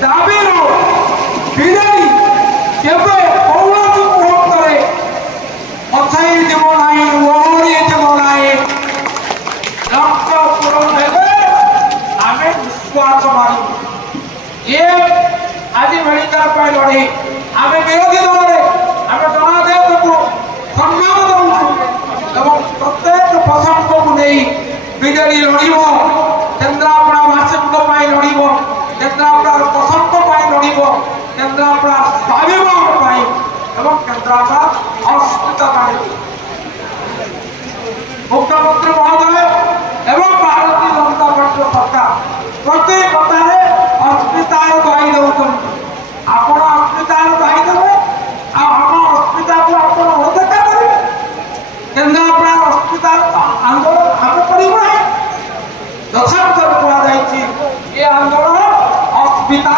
दाबीर विजयी केवे कौन मुहूर्त पछाई देव ना ओहरी देव ना लक्ष्य पूरण हेले आम विश्वास मारू ये आज मेडिकल लड़े आम विरोधी दल आम जनादेश को सम्मान दौचु प्रत्येक प्रसंग को नहीं विजेडी लड़ केन्द्रापड़ा वासी लड़ केन्द्रापड़ा प्रसंग लड़ केन्द्रापड़ा स्वाभिमान केन्द्रापड़ा अस्मिता मुख्यमंत्री महोदय एवं भारतीय जनता पार्टी सरकार प्रति कथार अस्मितार दायी दौरान आपण अस्मितार दायी देवे आम अस्मिता को आप अणदेखा करेंगे केन्द्रापड़ा अस्मिता आंदोलन आगे पड़े यथार्थ कहुई ये आंदोलन अस्मिता